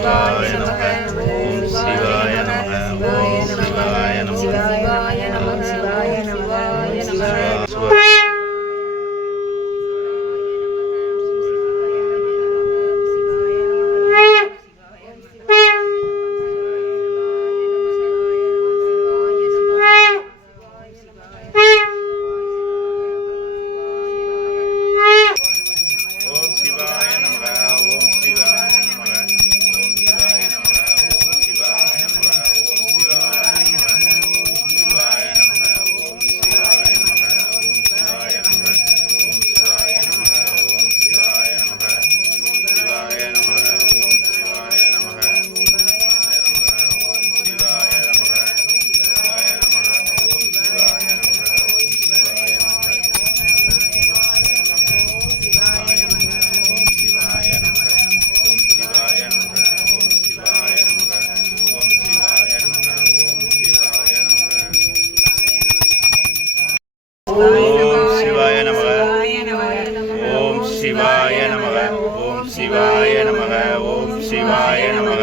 சிவாய நமக. ஓம் சிவாய நமக. ஓம் சிவாய நமக.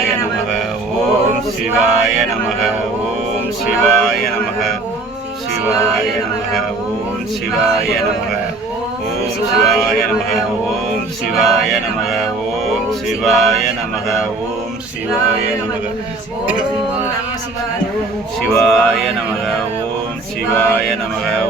சிவாய நமக. சிவாய நமக.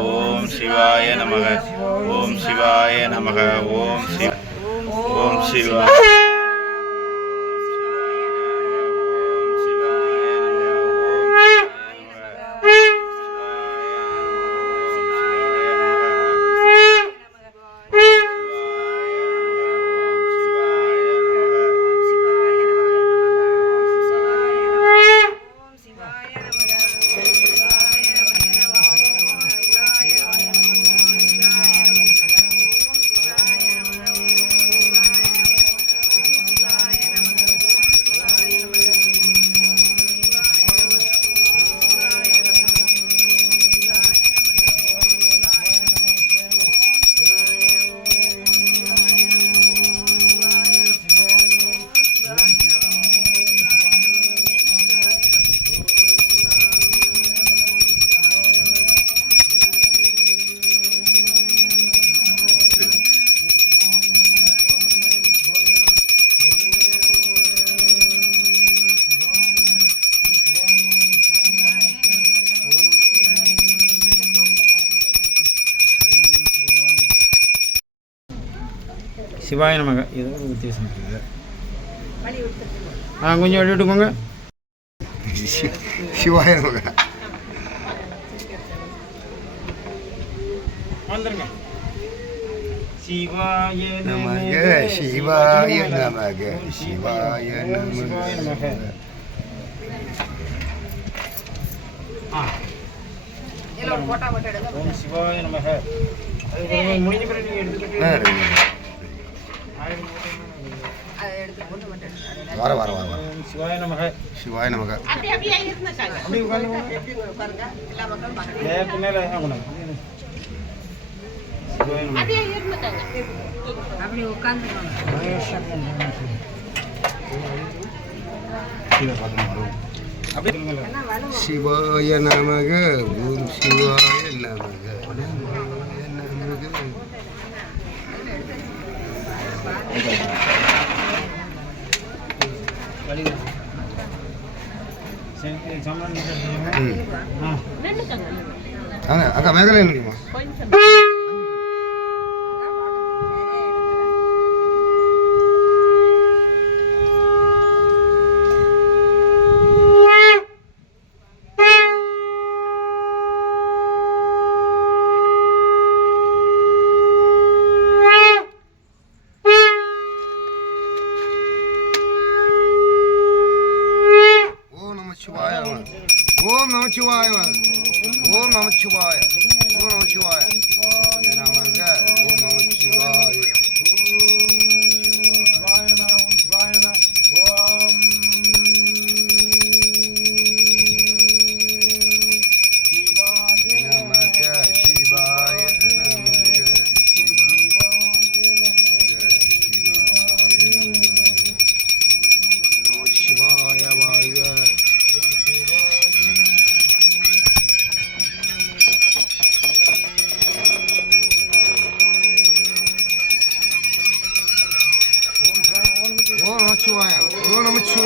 சிவாய நமக. ஏதோ ஒரு வித்தியாசம் இருக்குது. கொஞ்சம் வழி விட்டுக்கோங்க. சிவாய நமக. வந்துருங்க. சிவாய நமக. சிவாய நமக. சிவாய நமக. ஓம் சிவாய நமக. முடிஞ்ச பிறகு நீங்கள் எடுத்துக்கிட்டு வர வர வர வர. சிவாய நமக. சிவாய நமக. அப்படி உட்காந்து பின்னால அப்படி உட்காந்து சிவாய நமக. ஓம் சிவாய நமக. சம்பளம் நீங்க அக்கா மேகலை நிற்குமா ஓம் நமச்சிவாய ஓம் நமச்சிவாய ஓம் நமச்சிவாய நமக ஓம் நமச்சிவாய ஓம் நமச்சிவாய ஓம் நமச்சிவாய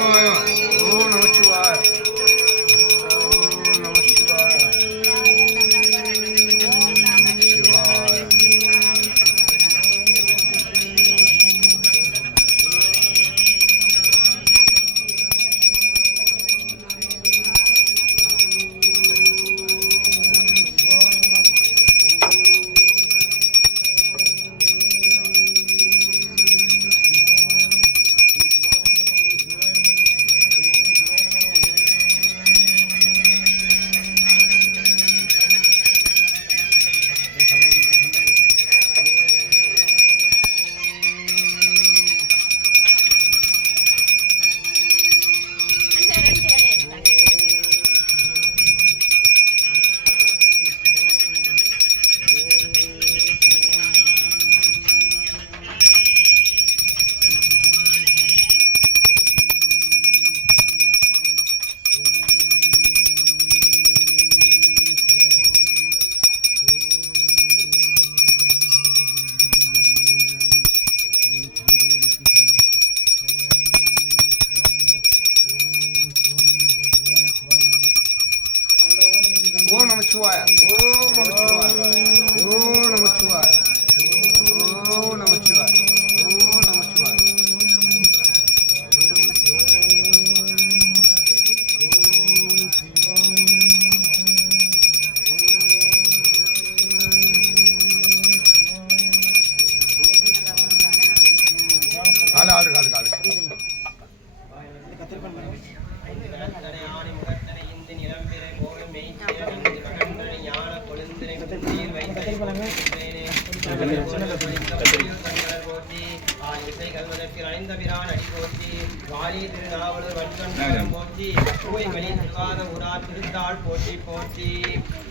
ஓம் நமச்சிவாய ஓம் நமச்சிவாய ஓம் நமச்சிவாய ஓம் நமச்சிவாய ஓம் நமச்சிவாய ஓம் நமச்சிவாய ஓம் நமச்சிவாய காலு காலு காலு போற்றி போற்றி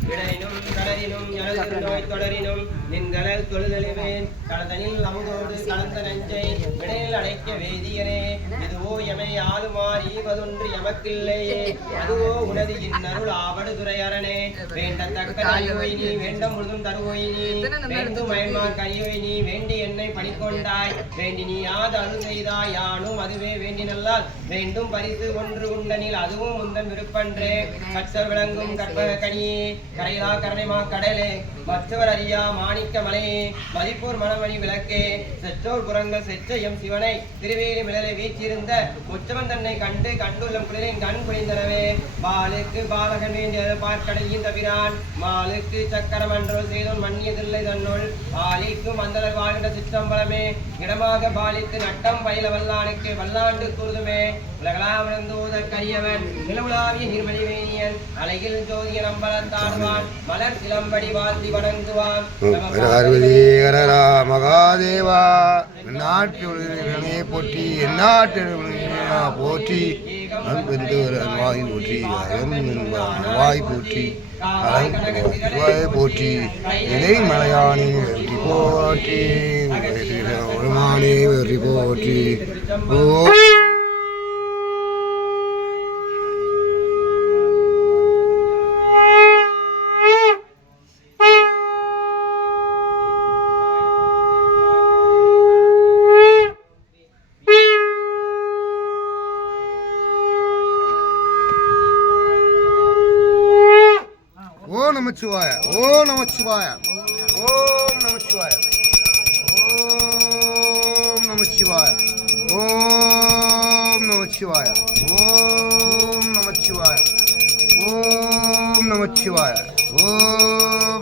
இடரினும் கடரினும் எனது நோய் தொடரினும் நின்கடல் தொழுதெழுவேன் கடதனில் அமுதோடு கலந்த நஞ்சை விடையில் அடைக்க வேதியனே இதுவோ எமை ஆளுமாற் ஈவதொன்று எமக்கில்லையே அதுவோ உனது இன்னருள் ஆவடு துறையரணே வேண்டத்தக்க தாயோய் நீ வேண்ட முழுதும் தருவோய் நீ வேண்டும் மயன்மார் கரியோய் நீ வேண்டி என்னை பணிக்கொண்டாய் வேண்டி நீ யாது அருள் செய்தாய் யானும் அதுவே வேண்டி நல்லால் வேண்டும் பரிசு ஒன்று உண்டனில் அதுவும் முந்தன் விருப்பன்றே கற்றல் விளங்கும் கற்பக கனியே கரையிலா கரணைமா கடலே மற்றவர் அறியா மாணிக்க மலையே மதிப்பூர் மணமணி விளக்கே செற்றோர் புறங்கள் செற்ற எம் சிவனை திருவேலி மிளலை வீச்சிருந்த முச்சவன் தன்னை கண்டு கண்டுள்ளம் குளிரின் கண் குளிந்தனவே பாலுக்கு பாலகன் வேண்டிய பார்க்கடையின் தவிரான் மாலுக்கு சக்கரம் அன்றோ செய்தோன் மன்னியதில்லை தன்னுள் ஆலிக்கும் மந்தளர் வாழ்கின்ற சிற்றம்பலமே இடமாக பாலித்து நட்டம் பயில வல்லானுக்கு வல்லாண்டு கூறுதுமே உலகளாவிழந்தோதற் கரியவன் நிலவுலாவிய நிர்மணிவேணியன் அலையில் ஜோதிய நம்பலத்தாடுவான் மலர் சிலம்படி வாழ்த்தி வணங்குவான் மகாதேவா நாட்டு போற்றி எந்நாட்டு போற்றி வாய் போற்றி வாய் போற்றி போற்றி இலை மலையானே வெற்றி போற்றி வெற்றி போற்றி ஓ நமச்சிவாய ஓம் நமச்சிவாய ஓம் நமச்சிவாய ஓம் நமச்சிவாய ஓம் நமச்சிவாய ஓம் நமச்சிவாய ஓம் நமச்சிவாய ஓம்